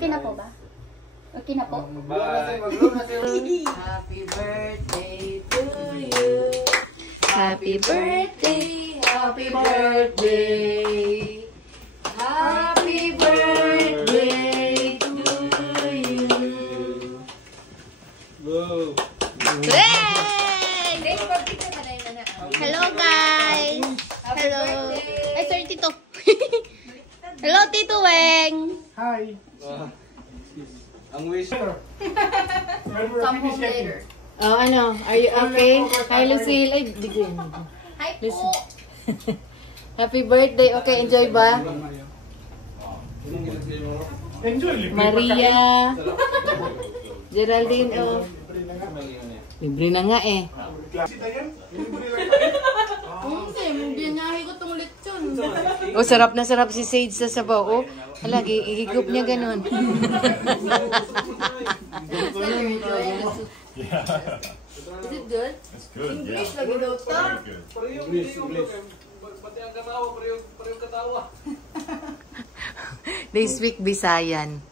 Okay na po ba? Okay na po? Happy birthday to you. Happy birthday, happy birthday. Happy birthday to you. Go. Yay! Hello guys! Hello! Ay, sorry Tito. Hello Tito Weng! Hi. Ang wish. Come home later. Oh, ano? Are you okay? Hi, Lucille. Ay, bigyan mo. Hi po! Happy birthday. Okay, enjoy ba? Enjoy. Maria. Geraldine, oh. Libre na nga eh. Oh, sarap na sarap si Sage sa sabaw. Oh, halagi, ihigop niya ganun. Is it good? It's good. English Yeah. lagi daw ta. English. They speak Bisayan.